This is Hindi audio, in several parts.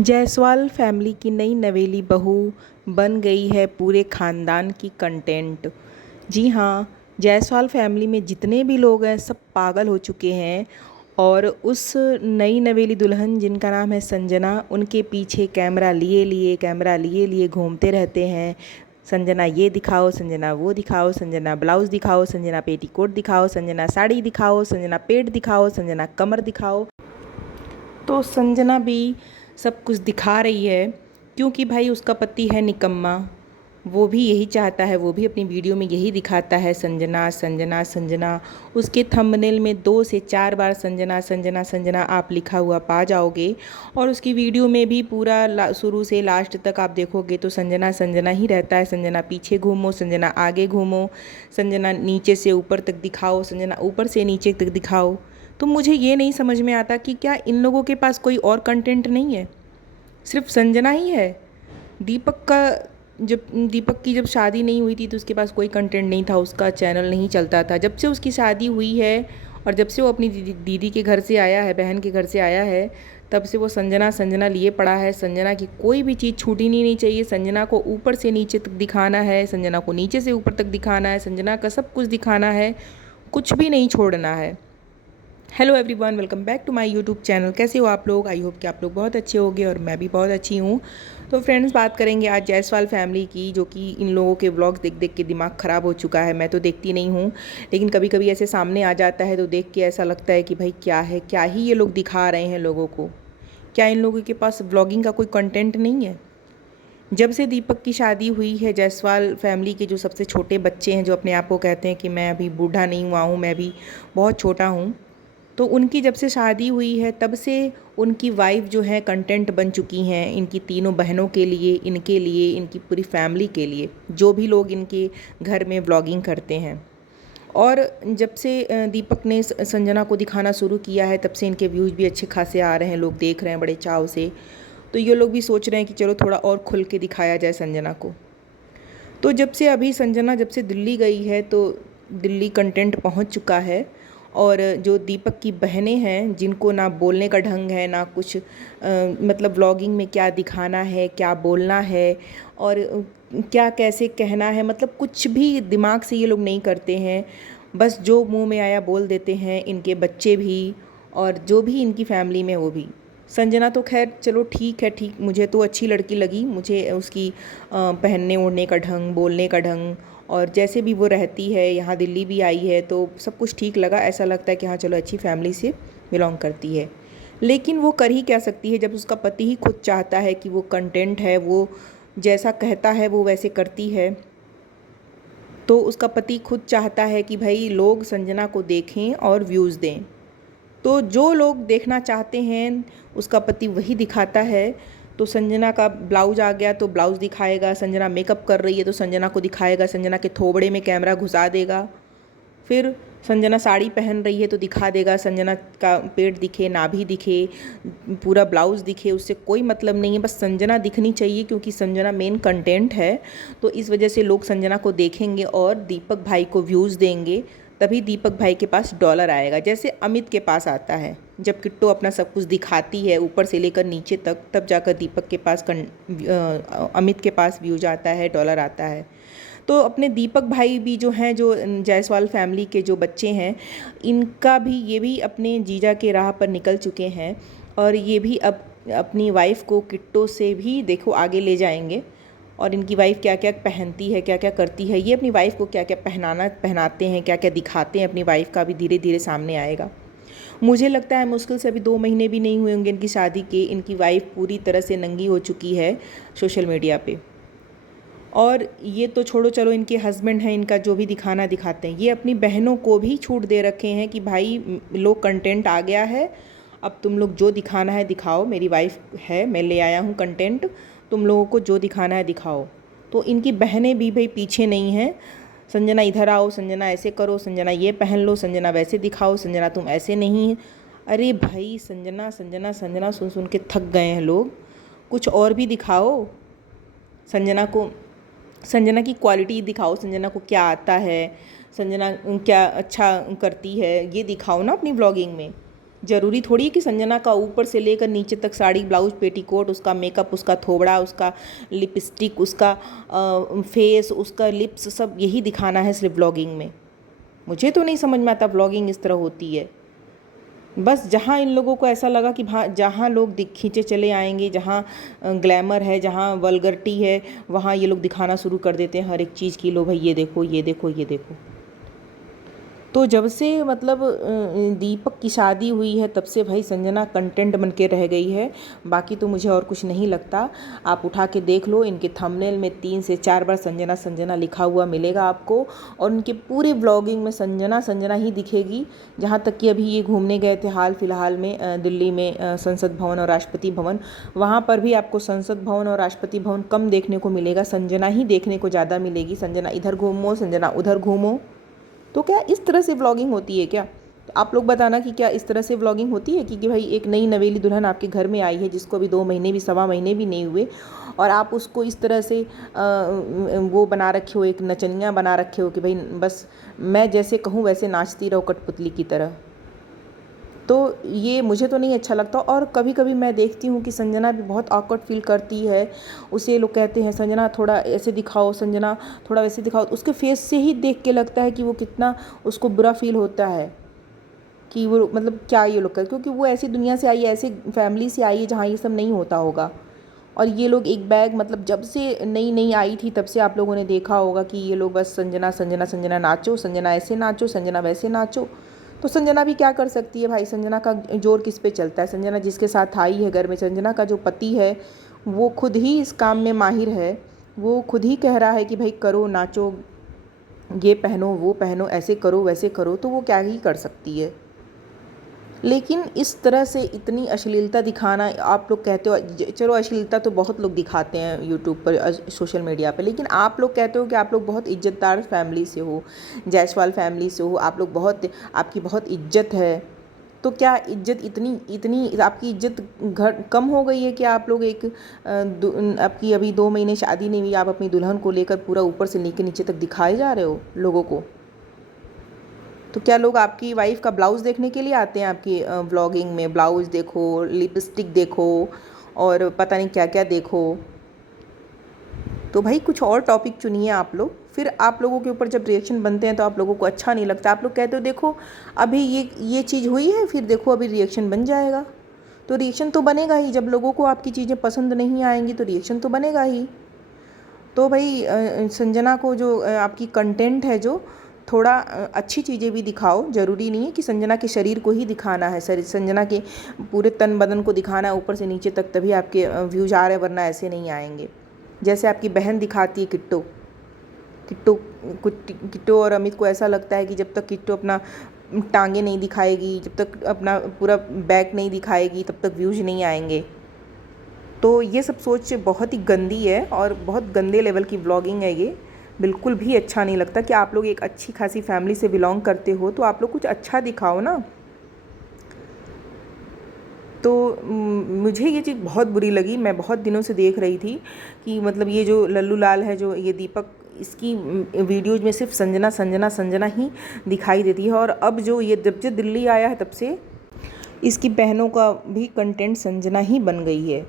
जायसवाल फैमिली की नई नवेली बहू बन गई है पूरे ख़ानदान की कंटेंट। जी हाँ, जायसवाल फैमिली में जितने भी लोग हैं सब पागल हो चुके हैं और उस नई नवेली दुल्हन जिनका नाम है संजना, उनके पीछे कैमरा लिए लिए घूमते रहते हैं। संजना ये दिखाओ, संजना वो दिखाओ, संजना ब्लाउज़ दिखाओ, संजना पेटीकोट दिखाओ, संजना साड़ी दिखाओ, संजना पेट दिखाओ, संजना कमर दिखाओ। तो संजना भी सब कुछ दिखा रही है क्योंकि भाई उसका पति है निकम्मा। वो भी यही चाहता है, वो भी अपनी वीडियो में यही दिखाता है संजना संजना संजना। उसके थंबनेल में 2 से 4 बार संजना संजना संजना आप लिखा हुआ पा जाओगे और उसकी वीडियो में भी पूरा शुरू से लास्ट तक आप देखोगे तो संजना संजना ही रहता है। संजना पीछे घूमो, संजना आगे घूमो, संजना नीचे से ऊपर तक दिखाओ, संजना ऊपर से नीचे तक दिखाओ। तो मुझे ये नहीं समझ में आता कि क्या इन लोगों के पास कोई और कंटेंट नहीं है, सिर्फ संजना ही है। दीपक का दीपक की जब शादी नहीं हुई थी तो उसके पास कोई कंटेंट नहीं था, उसका चैनल नहीं चलता था। जब से उसकी शादी हुई है और जब से वो अपनी दीदी के घर से आया है, बहन के घर से आया है, तब से वो संजना संजना लिए पड़ा है। संजना की कोई भी चीज़ छूटी नहीं चाहिए। संजना को ऊपर से नीचे तक दिखाना है, संजना को नीचे से ऊपर तक दिखाना है, संजना का सब कुछ दिखाना है, कुछ भी नहीं छोड़ना है। Hello everyone, welcome back to my YouTube channel. कैसे हो आप लोग? आई होप कि आप लोग बहुत अच्छे होंगे और मैं भी बहुत अच्छी हूँ। तो फ्रेंड्स, बात करेंगे आज जायसवाल फैमिली की, जो कि इन लोगों के व्लॉग्स देख देख के दिमाग ख़राब हो चुका है। मैं तो देखती नहीं हूँ, लेकिन कभी कभी ऐसे सामने आ जाता है तो देख के ऐसा लगता है कि भाई क्या है, क्या ही ये लोग दिखा रहे हैं लोगों को। क्या इन लोगों के पास व्लॉगिंग का कोई कंटेंट नहीं है? जब से दीपक की शादी हुई है, जायसवाल फैमिली के जो सबसे छोटे बच्चे हैं, जो अपने आप को कहते हैं कि मैं अभी बूढ़ा नहीं हुआ हूँ, मैं भी बहुत छोटा हूँ, तो उनकी जब से शादी हुई है तब से उनकी वाइफ जो है कंटेंट बन चुकी हैं इनकी तीनों बहनों के लिए, इनके लिए, इनकी पूरी फैमिली के लिए, जो भी लोग इनके घर में व्लॉगिंग करते हैं। और जब से दीपक ने संजना को दिखाना शुरू किया है तब से इनके व्यूज़ भी अच्छे खासे आ रहे हैं, लोग देख रहे हैं बड़े चाव से। तो ये लोग भी सोच रहे हैं कि चलो थोड़ा और खुल के दिखाया जाए संजना को। तो जब से अभी संजना जब से दिल्ली गई है तो दिल्ली कंटेंट पहुंच चुका है। और जो दीपक की बहनें हैं, जिनको ना बोलने का ढंग है ना कुछ, मतलब व्लॉगिंग में क्या दिखाना है, क्या बोलना है और क्या कैसे कहना है, मतलब कुछ भी दिमाग से ये लोग नहीं करते हैं। बस जो मुंह में आया बोल देते हैं, इनके बच्चे भी और जो भी इनकी फैमिली में वो भी। संजना तो खैर चलो ठीक है, ठीक, मुझे तो अच्छी लड़की लगी। मुझे उसकी पहनने ओढ़ने का ढंग, बोलने का ढंग और जैसे भी वो रहती है, यहाँ दिल्ली भी आई है तो सब कुछ ठीक लगा। ऐसा लगता है कि हाँ चलो अच्छी फैमिली से बिलोंग करती है। लेकिन वो कर ही क्या सकती है जब उसका पति ही खुद चाहता है कि वो कंटेंट है, वो जैसा कहता है वो वैसे करती है। तो उसका पति खुद चाहता है कि भाई लोग संजना को देखें और व्यूज़ दें। तो जो लोग देखना चाहते हैं उसका पति वही दिखाता है। तो संजना का ब्लाउज आ गया तो ब्लाउज दिखाएगा, संजना मेकअप कर रही है तो संजना को दिखाएगा, संजना के थोबड़े में कैमरा घुसा देगा। फिर संजना साड़ी पहन रही है तो दिखा देगा, संजना का पेट दिखे, नाभि दिखे, पूरा ब्लाउज दिखे, उससे कोई मतलब नहीं है, बस संजना दिखनी चाहिए क्योंकि संजना मेन कंटेंट है। तो इस वजह से लोग संजना को देखेंगे और दीपक भाई को व्यूज़ देंगे, तभी दीपक भाई के पास डॉलर आएगा। जैसे अमित के पास आता है, जब किट्टो अपना सब कुछ दिखाती है ऊपर से लेकर नीचे तक, तब जाकर दीपक के पास अमित के पास व्यूज आता है, डॉलर आता है। तो अपने दीपक भाई भी जो हैं, जो जायसवाल फैमिली के जो बच्चे हैं, इनका भी, ये भी अपने जीजा के राह पर निकल चुके हैं और ये भी अब अपनी वाइफ को किट्टो से भी देखो आगे ले जाएंगे। और इनकी वाइफ क्या क्या पहनती है, क्या क्या करती है, ये अपनी वाइफ को क्या क्या पहनाते हैं, क्या क्या दिखाते हैं अपनी वाइफ का भी धीरे धीरे सामने आएगा। मुझे लगता है मुश्किल से अभी 2 महीने भी नहीं हुए होंगे इनकी शादी के, इनकी वाइफ पूरी तरह से नंगी हो चुकी है सोशल मीडिया पे। और ये तो छोड़ो, चलो इनके हस्बैंड हैं, इनका जो भी दिखाना दिखाते हैं, ये अपनी बहनों को भी छूट दे रखे हैं कि भाई लोग कंटेंट आ गया है, अब तुम लोग जो दिखाना है दिखाओ, मेरी वाइफ है, मैं ले आया हूँ कंटेंट, तुम लोगों को जो दिखाना है दिखाओ। तो इनकी बहनें भी भाई पीछे नहीं हैं। संजना इधर आओ, संजना ऐसे करो, संजना ये पहन लो, संजना वैसे दिखाओ, संजना तुम ऐसे नहीं। अरे भाई संजना संजना संजना सुन सुन के थक गए हैं लोग, कुछ और भी दिखाओ। संजना को, संजना की क्वालिटी दिखाओ, संजना को क्या आता है, संजना क्या अच्छा करती है, ये दिखाओ ना अपनी व्लॉगिंग में। ज़रूरी थोड़ी है कि संजना का ऊपर से लेकर नीचे तक साड़ी ब्लाउज पेटीकोट, उसका मेकअप, उसका थोबड़ा, उसका लिपस्टिक, उसका फेस, उसका लिप्स, सब यही दिखाना है सिर्फ व्लॉगिंग में। मुझे तो नहीं समझ में आता व्लॉगिंग इस तरह होती है। बस जहाँ इन लोगों को ऐसा लगा कि जहाँ लोग खींचे चले आएंगे, जहाँ ग्लैमर है, जहाँ वल्गरिटी है, वहाँ ये लोग दिखाना शुरू कर देते हैं हर एक चीज़ की। लो भाई ये देखो, ये देखो, ये देखो। तो जब से मतलब दीपक की शादी हुई है तब से भाई संजना कंटेंट बन के रह गई है। बाकी तो मुझे और कुछ नहीं लगता। आप उठा के देख लो, इनके थंबनेल में 3 से 4 बार संजना संजना लिखा हुआ मिलेगा आपको, और उनके पूरे ब्लॉगिंग में संजना संजना ही दिखेगी। जहाँ तक कि अभी ये घूमने गए थे हाल फिलहाल में दिल्ली में संसद भवन और राष्ट्रपति भवन, वहाँ पर भी आपको संसद भवन और राष्ट्रपति भवन कम देखने को मिलेगा, संजना ही देखने को ज़्यादा मिलेगी। संजना इधर घूमो, संजना उधर घूमो। तो क्या इस तरह से व्लॉगिंग होती है क्या? तो आप लोग बताना कि क्या इस तरह से व्लॉगिंग होती है कि भाई एक नई नवेली दुल्हन आपके घर में आई है, जिसको अभी 2 महीने भी, सवा महीने भी नहीं हुए, और आप उसको इस तरह से वो बना रखे हो, एक नचनिया बना रखे हो कि भाई बस मैं जैसे कहूँ वैसे नाचती रहो कठपुतली की तरह। तो ये मुझे तो नहीं अच्छा लगता। और कभी कभी मैं देखती हूँ कि संजना भी बहुत ऑकवर्ड फील करती है। उसे लोग कहते हैं संजना थोड़ा ऐसे दिखाओ, संजना थोड़ा वैसे दिखाओ। उसके फेस से ही देख के लगता है कि वो कितना उसको बुरा फील होता है कि वो मतलब क्या ये लोग कर, क्योंकि वो ऐसी दुनिया से आई है, ऐसी फैमिली से आई है जहाँ ये सब नहीं होता होगा। और ये लोग एक बैग, मतलब जब से नई नई आई थी तब से आप लोगों ने देखा होगा कि ये लोग बस संजना संजना संजना नाचो, संजना ऐसे नाचो, संजना वैसे नाचो। तो संजना भी क्या कर सकती है भाई? संजना का जोर किस पे चलता है? संजना जिसके साथ आई है घर में, संजना का जो पति है वो खुद ही इस काम में माहिर है। वो खुद ही कह रहा है कि भाई करो, नाचो, ये पहनो, वो पहनो, ऐसे करो, वैसे करो। तो वो क्या ही कर सकती है? लेकिन इस तरह से इतनी अश्लीलता दिखाना, आप लोग कहते हो, चलो अश्लीलता तो बहुत लोग दिखाते हैं यूट्यूब पर, सोशल मीडिया पर, लेकिन आप लोग कहते हो कि आप लोग बहुत इज्जतदार फैमिली से हो, जायसवाल फैमिली से हो, आप लोग बहुत, आपकी बहुत इज्जत है। तो क्या इज्जत इतनी इतनी आपकी इज्जत घर कम हो गई है कि आप लोग एक आपकी अभी 2 महीने शादी नहीं हुई, आप अपनी दुल्हन को लेकर पूरा ऊपर से नीचे नीचे तक दिखाए जा रहे हो लोगों को? तो क्या लोग आपकी वाइफ का ब्लाउज़ देखने के लिए आते हैं आपकी व्लॉगिंग में? ब्लाउज़ देखो, लिपस्टिक देखो, और पता नहीं क्या क्या देखो। तो भाई कुछ और टॉपिक चुनिए आप लोग। फिर आप लोगों के ऊपर जब रिएक्शन बनते हैं तो आप लोगों को अच्छा नहीं लगता। आप लोग कहते हो देखो अभी ये चीज़ हुई है, फिर देखो अभी रिएक्शन बन जाएगा। तो रिएक्शन तो बनेगा ही, जब लोगों को आपकी चीज़ें पसंद नहीं आएंगी तो रिएक्शन तो बनेगा ही। तो भाई संजना को जो आपकी कंटेंट है, जो थोड़ा अच्छी चीज़ें भी दिखाओ। ज़रूरी नहीं है कि संजना के शरीर को ही दिखाना है, संजना के पूरे तन बदन को दिखाना है ऊपर से नीचे तक, तभी आपके व्यूज आ रहे हैं, वरना ऐसे नहीं आएंगे। जैसे आपकी बहन दिखाती है किट्टो, किट्टो किट्टो और अमित को ऐसा लगता है कि जब तक किट्टो अपना टांगे नहीं दिखाएगी, जब तक अपना पूरा बैक नहीं दिखाएगी, तब तक व्यूज नहीं आएंगे। तो ये सब सोच बहुत ही गंदी है और बहुत गंदे लेवल की व्लॉगिंग है ये। बिल्कुल भी अच्छा नहीं लगता कि आप लोग एक अच्छी खासी फैमिली से बिलोंग करते हो तो आप लोग कुछ अच्छा दिखाओ ना। तो मुझे ये चीज़ बहुत बुरी लगी। मैं बहुत दिनों से देख रही थी कि मतलब ये जो लल्लू लाल है, जो ये दीपक, इसकी वीडियोज़ में सिर्फ संजना संजना संजना ही दिखाई देती है। और अब जो ये जब से दिल्ली आया है तब से इसकी बहनों का भी कंटेंट संजना ही बन गई है।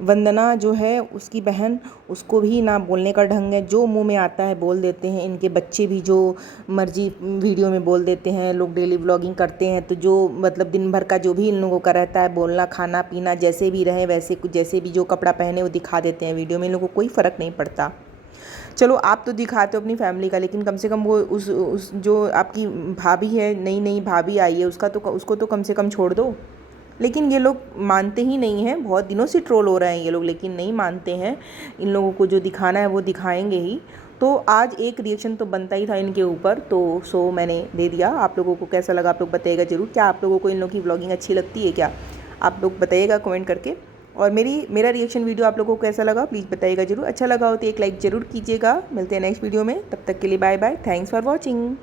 वंदना जो है उसकी बहन, उसको भी ना बोलने का ढंग है, जो मुंह में आता है बोल देते हैं। इनके बच्चे भी जो मर्जी वीडियो में बोल देते हैं। लोग डेली व्लॉगिंग करते हैं तो जो मतलब दिन भर का जो भी इन लोगों का रहता है, बोलना, खाना पीना, जैसे भी रहे वैसे, कुछ जैसे भी जो कपड़ा पहने वो दिखा देते हैं वीडियो में। इन लोगों को कोई फ़र्क नहीं पड़ता। चलो आप तो दिखाते हो अपनी फैमिली का, लेकिन कम से कम वो उस जो आपकी भाभी है, नई नई भाभी आई है, उसको तो कम से कम छोड़ दो। लेकिन ये लोग मानते ही नहीं हैं। बहुत दिनों से ट्रोल हो रहे हैं ये लोग, लेकिन नहीं मानते हैं। इन लोगों को जो दिखाना है वो दिखाएंगे ही। तो आज एक रिएक्शन तो बनता ही था इनके ऊपर, तो मैंने दे दिया। आप लोगों को कैसा लगा आप लोग बताइएगा ज़रूर। क्या आप लोगों को इन लोगों की व्लॉगिंग अच्छी लगती है क्या? आप लोग बताइएगा कमेंट करके। और मेरा रिएक्शन वीडियो आप लोगों को कैसा लगा प्लीज़ बताइएगा ज़रूर। अच्छा लगा हो तो एक लाइक ज़रूर कीजिएगा। मिलते हैं नेक्स्ट वीडियो में, तब तक के लिए bye bye. Thanks for watching.